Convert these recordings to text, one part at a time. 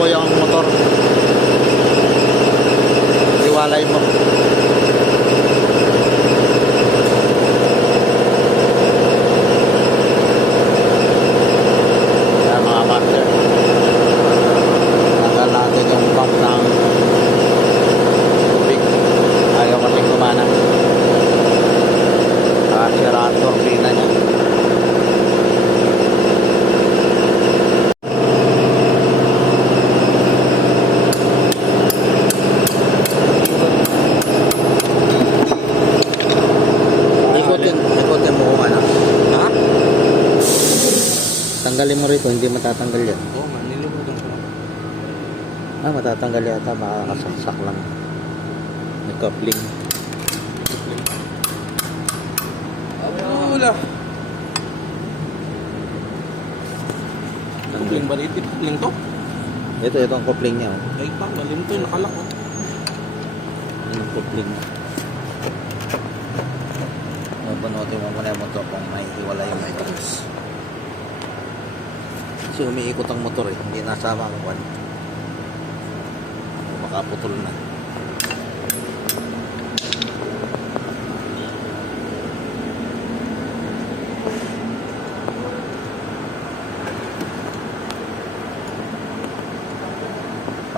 mo yung motor. Iwalay mo. Ayan mga master. Tanggal natin yung pump ng tubig. Ayaw kasing kumana. Sira ang turbina niya. Ikotin mo kung ano. Ha? Tanggalin mo rito, hindi matatanggal yan. Oo nga, nilimutan ko. Matatanggal yata, makakasaksak lang. May coupling. Wala. Coupling ba dito? Coupling to? Ito ang coupling niya. Ay pa, malim to, nakalak ko. Yung coupling niya. Panutin mo muna yung motor kung may hiwala yung microphone. Kasi umiikot ang motor eh, hindi nasama ang kwan. Makaputol na.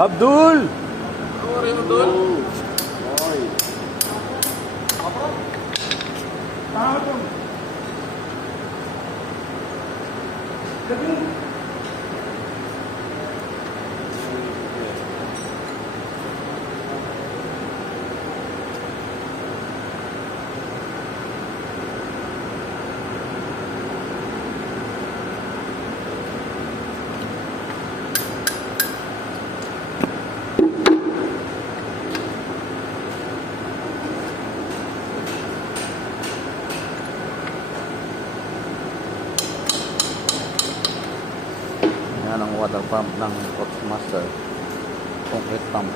Abdul! Ano rin mo doon? Yan ang water pump ng Coachmaster concrete pump.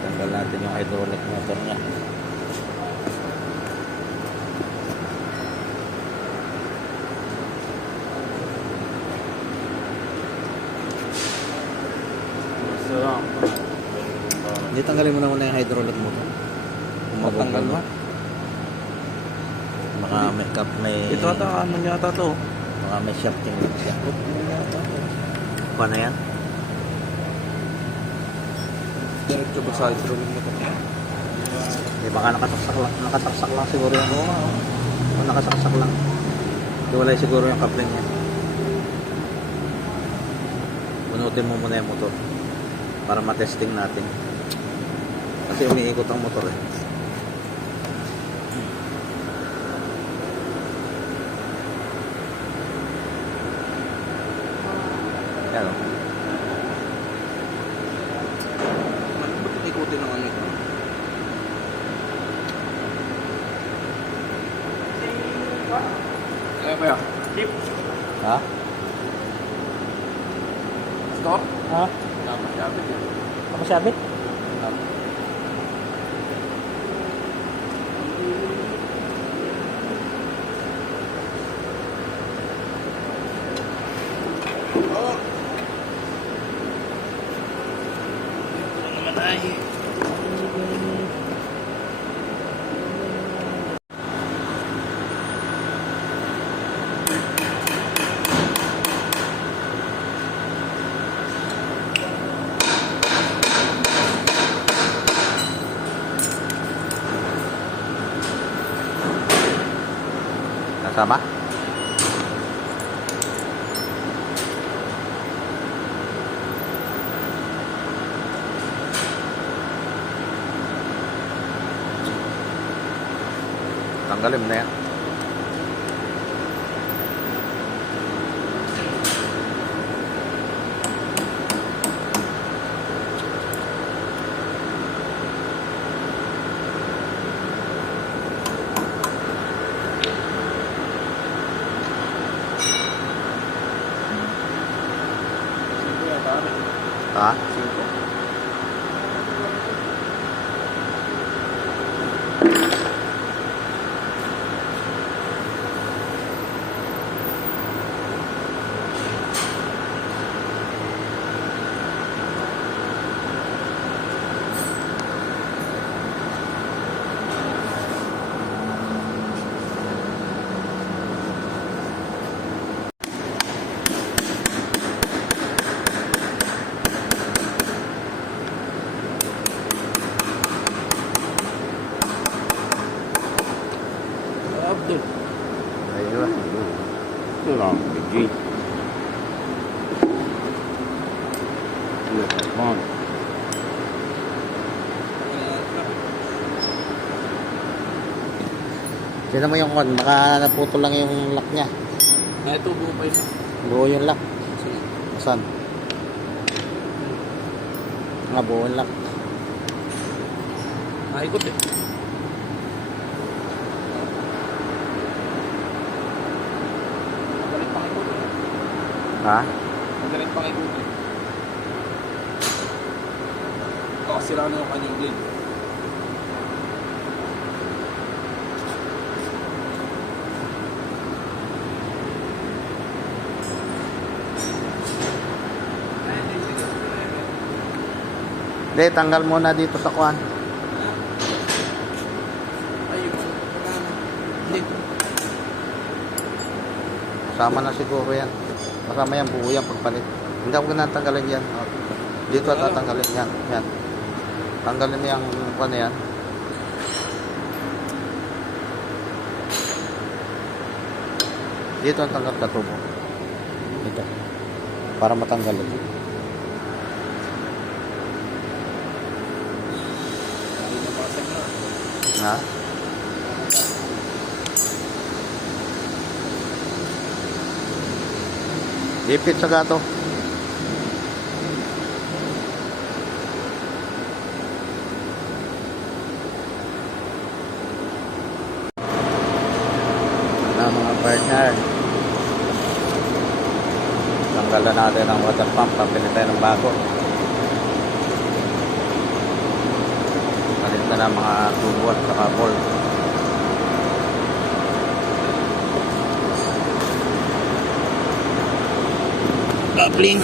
Tanggal natin yung hydraulic motor niya. Hindi, tanggalin mo na muna yung hydraulic motor. Matanggal mo? Baka may Ito ata, ano yata to? baka may shafting siya. Paano yan? Diretso ba sa hydraulic mo to? Baka nakasaksak lang siguro yung nakasaksak lang. Wala siguro yung coupling niya. Bunutin mo muna yung motor para matesting natin. Kasi umiikot ang motor eh. Yan o. Bakit ikutin ang ano ito? Kaya ba yan? Tip? Ha? Store? Ha? Tama siya. Apa sabit? Oo. Ito naman ay. Sama? Tanggalin mo na yan. Abdul. Ayun. Ito lang. Bigay. Come on. Sino mo yung kon? Baka naputol lang yung lock niya. Ito buo pa yun. Buo yung lock. Sige. Saan? Nga buo yung lock. Ikot eh. Magalit pang ikot eh. Ha? Magalit pang ikot eh. Sira na yung kanyang blade. Hindi, tanggal muna dito sa kuan. Ayun. Dito. Kasama na siguro yan. Kasama yan, buo yan pagpalit. Hindi ako ginatanggalin yan. O, dito at tatanggalin yan. Yan. Tanggalin yung kuan na yan. Dito ang tanggal ka tubo. Dito. Para matanggal ito. Ha? Ipit sa gato. Na mga partner. Tanggalan natin ang water pump. Pabili tayo ng bago. Palit na ng mga tubo at saka bolt. Coupling.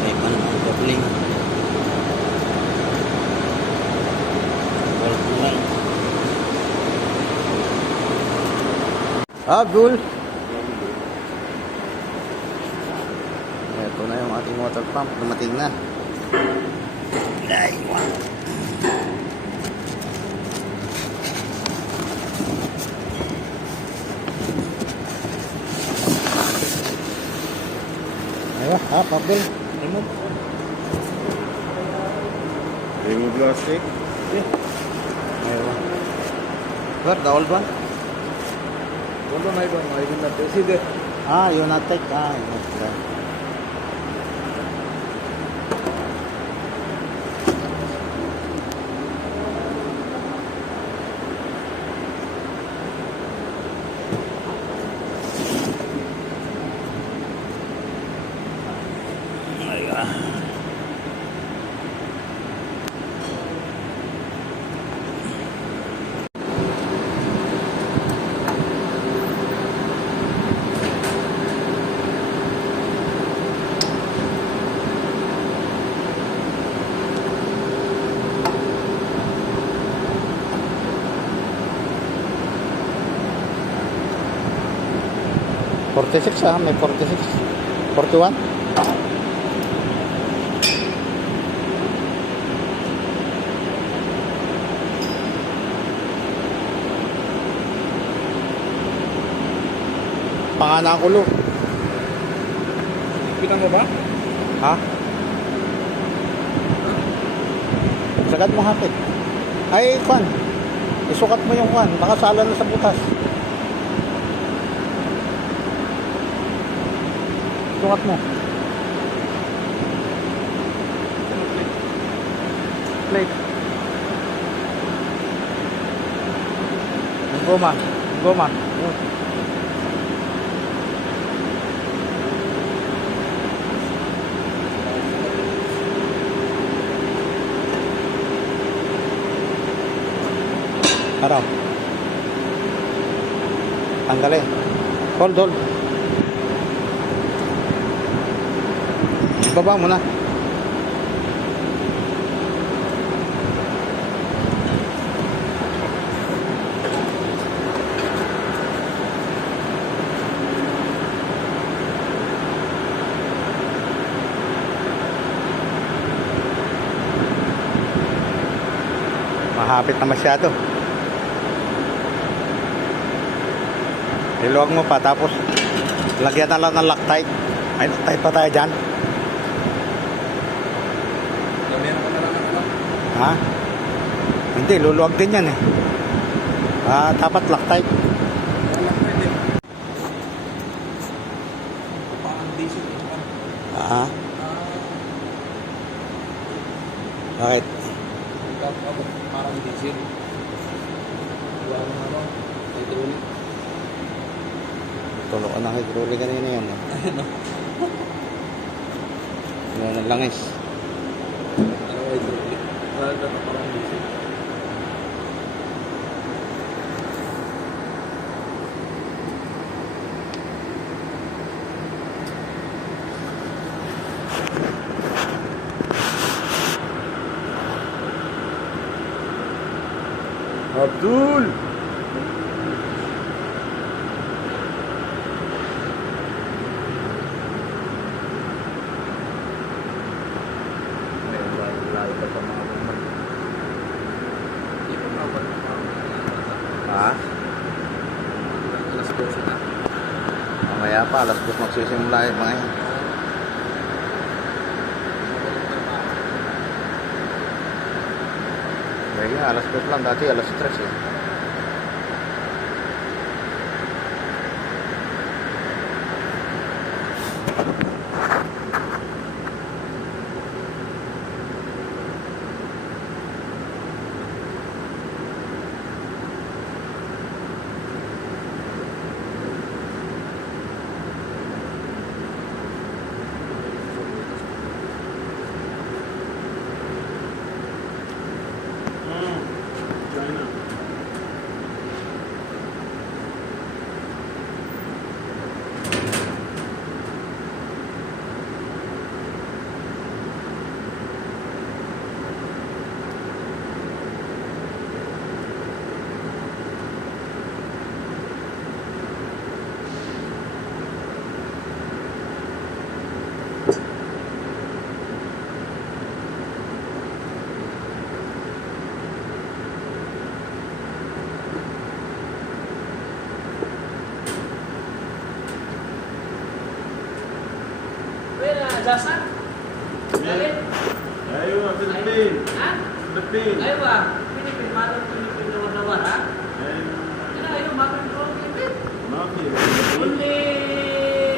May pa naman coupling. Bolt lang. Abdul. Ito na yung ating water pump. Dumating na. Ay, wow. Ayun, Abdul. Remove plastic. Ayun. Where, the old one? Hold on, I will not see that. You not take. You not take. May 46. 41. Panganakulo. Pitan mo ba? Ha? Sagad mo hapit. Ay, kwan. Isukat mo yung kwan. Baka sala na sa butas. Sukat mo. Plate. Yung goma. Yung goma. Yun. Ano? Tanggalin. Hold, hold. Ibaba mo na. Mahapit na masyado. Iluwag mo pa tapos lagyan na lang ng Loctite. May Loctite pa tayo dyan. Lamihan ako na lang ng ano. Ha? Hindi, luluwag din yan eh. Dapat Loctite. Wala pwede. Parang diesel. Ah, bakit? Parang diesel. Wala na ano. Hydraulic. Tulog ko ng hydraulic kanina yan eh. Ano? Yan ang langis. Ano hydraulic? Wala na parang diesel. Abdul! Layo pa mga bumag. Hindi pa mabal na Ha? alas 12 na. Mamaya pa, alas 2 magsisimula yung mga yan. Kaya alas 2 lang, dati alas 3 eh. Adjustment? Bakit? Ayaw, Philippine! Ha? Philippine! Ayaw ba? Pilipin, marang Pilipin na nawar, ha? Ano, ayaw, marang Pilipin? Maki. Only,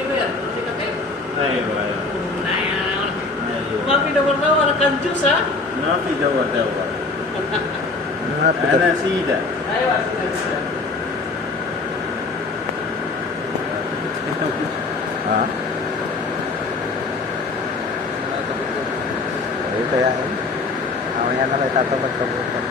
where? Only kate? Ayaw, ayaw. Nah, Ayaw. Mapi nawar, kan jus, ha? Maki dawa-dawa. Ano Ana sida. Ayaw, asik. Ha? Ayun kaya yun. Mamaya na lang itatawag-tawagan.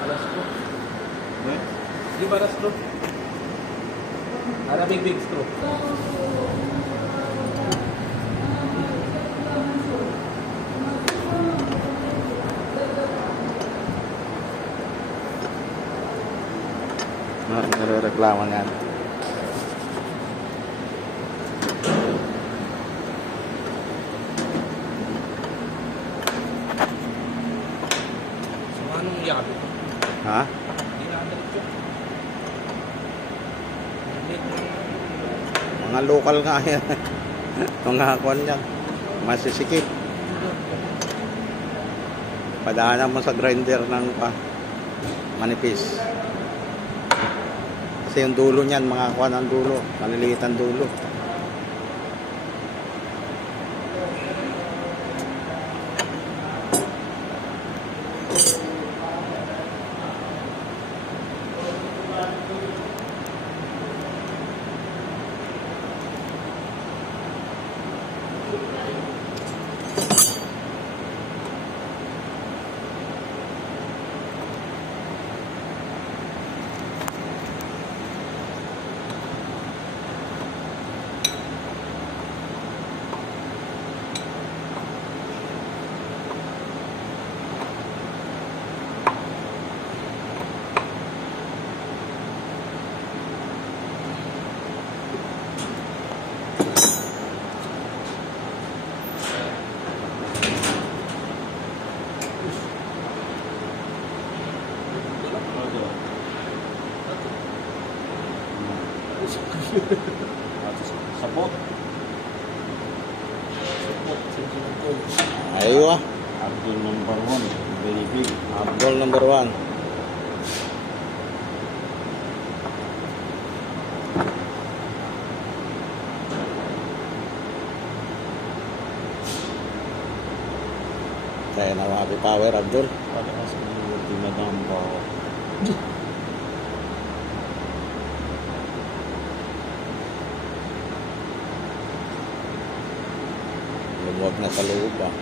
Alas ko. Di ba alas straw? Ada big straw. Nare-reklamo niyan. So anong yabi? Ha? Hindi na diretso. Mga local nga yan. Mga kwan yan. Masisikip. Padaanan mo sa grinder ng manipis. Kasi yung dulo niyan, mga kuha ng dulo, maliliit ang dulo. Sabot. Aywa, Abdul number 1. Very big. Abdul number 1. Kaya na mga power, Abdul. Pada kasi di madampo. Lumuwag na sa loob ah.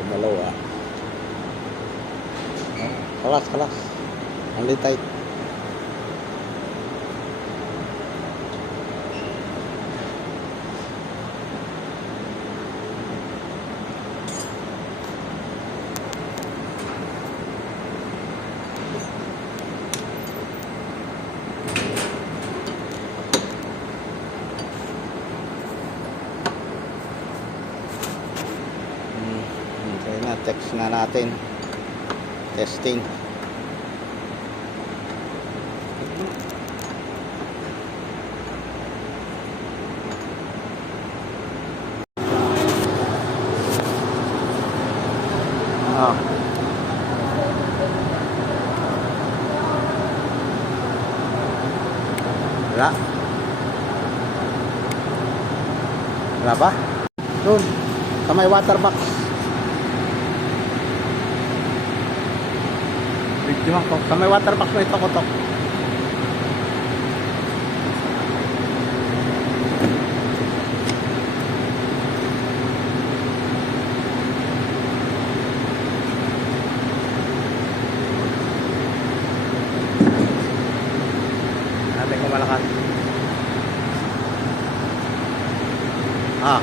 Lumalaw ah. Kalas, kalas. Only tight. Okay na, text na natin. Testing. Ah. Wala. Wala ba? Doon. Sa may water box. Bigyan ko. Sa may water box na ito ko to. Natin ko malakas. Ah.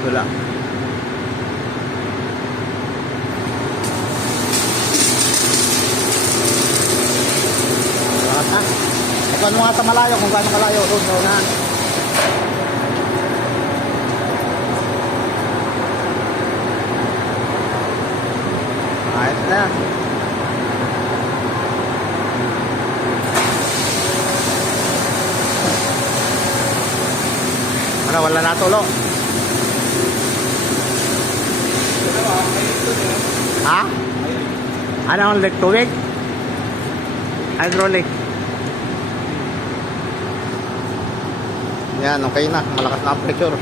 Wala. Lakas na. Ikaw mo nga sa malayo kung gaano kalayo. Doon sa unahan. Ayos na yan. Ano, wala natulong. Ha? Ano ang tubig? Hydraulic. Yan, okay na. Malakas na ang pressure.